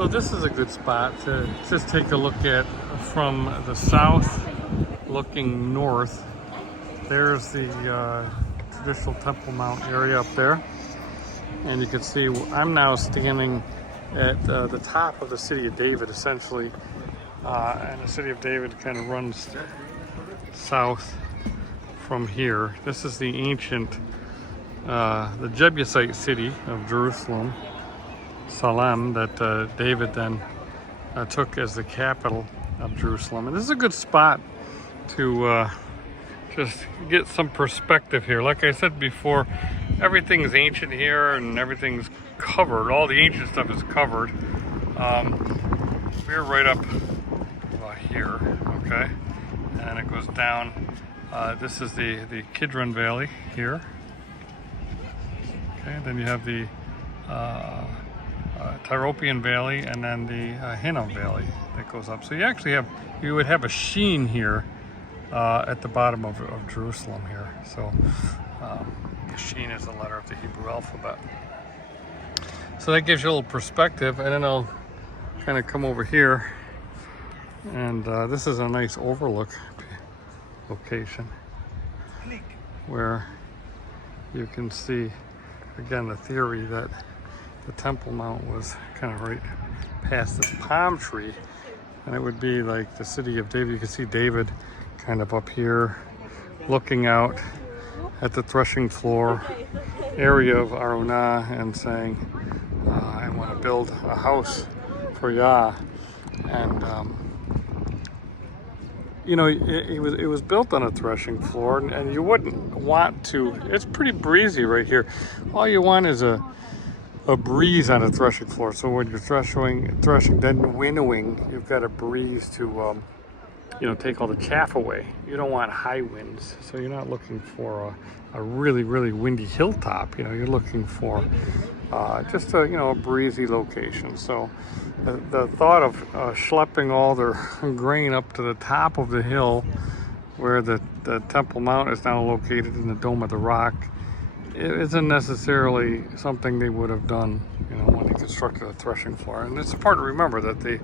So this is a good spot to just take a look at from the south looking north. There's the traditional Temple Mount area up there. And you can see I'm now standing at the top of the city of David, essentially. And the city of David kind of runs south from here. This is the ancient, the Jebusite city of Jerusalem, Salem, that David then took as the capital of Jerusalem. And this is a good spot to just get some perspective here. Like I said before, everything's ancient here and everything's covered. All the ancient stuff is covered. We're right up here, okay? And it goes down. This is the Kidron Valley here. Okay, then you have the Tyropian Valley and then the Hinnom Valley that goes up. So you would have a sheen here at the bottom of Jerusalem here. So sheen is the letter of the Hebrew alphabet. So that gives you a little perspective, and then I'll kind of come over here, and this is a nice overlook location where you can see again the theory that the Temple Mount was kind of right past this palm tree, and it would be like the city of David. You can see David kind of up here looking out at the threshing floor area of Arunah and saying, I want to build a house for Yah. And you know, it was built on a threshing floor, and you wouldn't want to. It's pretty breezy right here. All you want is a breeze on a threshing floor. So when you're threshing, then winnowing, you've got a breeze to you know, take all the chaff away. You don't want high winds, so you're not looking for a really, really windy hilltop. You know, you're looking for just a, you know, a breezy location. So the thought of schlepping all their grain up to the top of the hill where the Temple Mount is now located in the Dome of the Rock, it isn't necessarily something they would have done, you know, when they constructed a threshing floor. And it's important to remember that the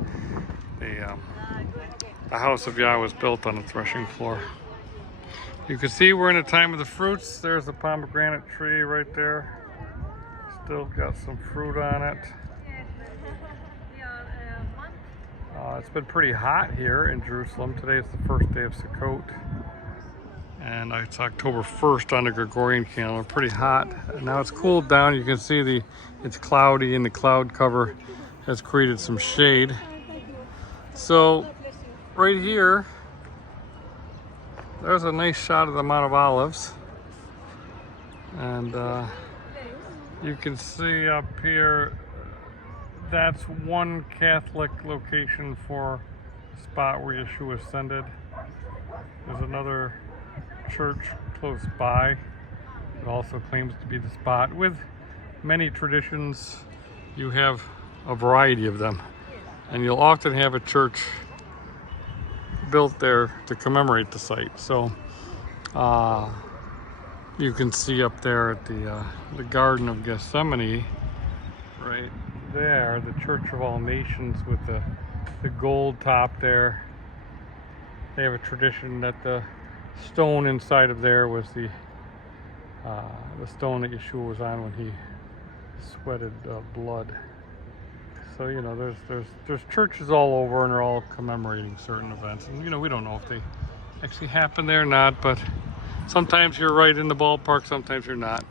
house of Yah was built on a threshing floor. You can see we're in the time of the fruits. There's the pomegranate tree right there. Still got some fruit on it. It's been pretty hot here in Jerusalem. Today is the first day of Sukkot. And it's October 1st on the Gregorian calendar. Pretty hot. Now it's cooled down. You can see it's cloudy, and the cloud cover has created some shade. So right here, there's a nice shot of the Mount of Olives. And you can see up here, that's one Catholic location for the spot where Yeshua ascended. There's another church close by that also claims to be the spot. With many traditions, you have a variety of them. And you'll often have a church built there to commemorate the site. So you can see up there at the Garden of Gethsemane, right there, the Church of All Nations with the gold top there. They have a tradition that the stone inside of there was the stone that Yeshua was on when he sweated blood. So, you know, there's churches all over, and they're all commemorating certain events. And, you know, we don't know if they actually happen there or not, but sometimes you're right in the ballpark, sometimes you're not.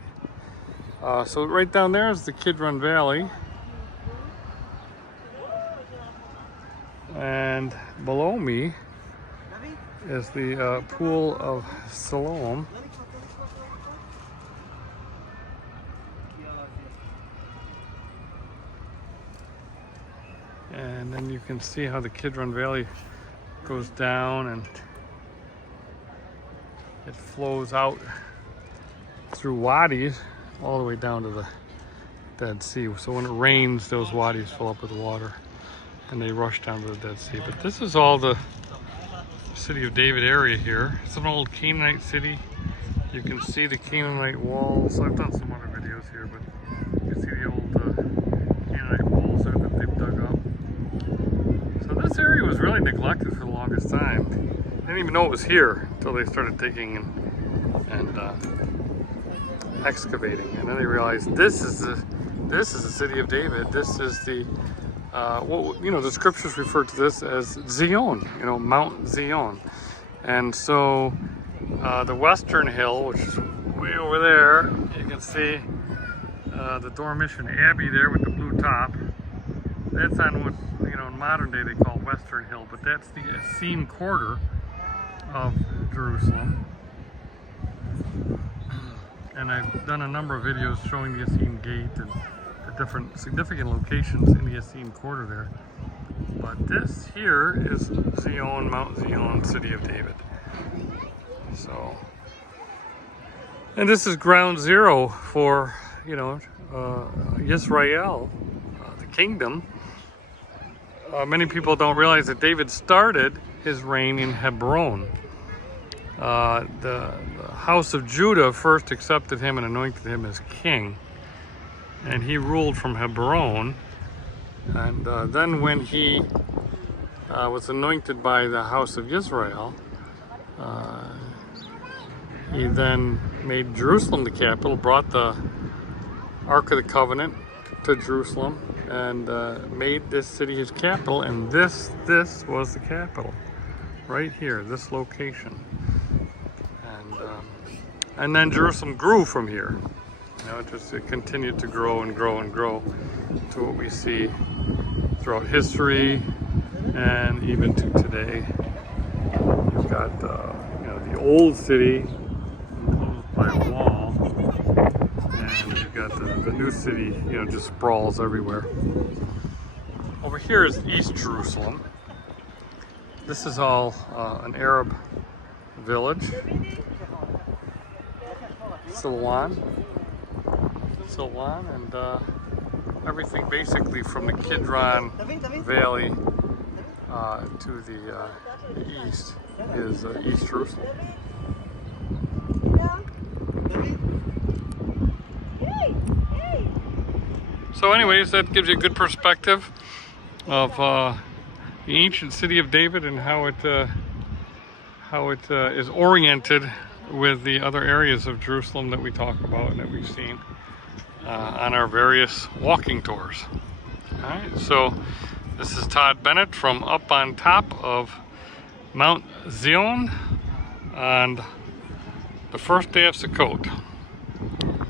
So right down there is the Kidron Valley. And below me is the Pool of Siloam. And then you can see how the Kidron Valley goes down, and it flows out through wadis all the way down to the Dead Sea. So when it rains, those wadis fill up with water and they rush down to the Dead Sea. But this is all the city of David area here. It's an old Canaanite city. You can see the Canaanite walls. I've done some other videos here, but you can see the old Canaanite walls there that they've dug up. really neglected for the longest time. Didn't even know it was here until they started digging and excavating, and then they realized this is the city of David. This is the what, you know, the scriptures refer to this as Zion, you know, Mount Zion. And so the western hill, which is way over there, you can see the Dormition Abbey there with the blue top. That's on what, you know, in modern day they call Western Hill, but that's the Essene quarter of Jerusalem. And I've done a number of videos showing the Essene Gate and the different significant locations in the Essene quarter there. But this here is Zion, Mount Zion, City of David. So, and this is ground zero for, you know, Israel, the kingdom. Many people don't realize that David started his reign in Hebron. The house of Judah first accepted him and anointed him as king, and he ruled from Hebron. And then when he was anointed by the house of Israel, he then made Jerusalem the capital, brought the Ark of the Covenant to Jerusalem, and made this city his capital. And this was the capital, right here, this location. And then Jerusalem grew from here. You know, it continued to grow and grow and grow to what we see throughout history and even to today. You've got you know, the old city enclosed by a wall, and you've got the new city, you know, just sprawls everywhere. Over here is East Jerusalem. This is all an Arab village. Silwan, and everything basically from the Kidron Valley to the east is East Jerusalem. So anyways, that gives you a good perspective of the ancient city of David and how it is oriented with the other areas of Jerusalem that we talk about and that we've seen on our various walking tours. All right, so this is Todd Bennett from up on top of Mount Zion on the first day of Sukkot.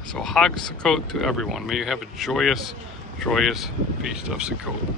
So Hag Sukkot to everyone. May you have a joyous, joyous feast of Sukkot.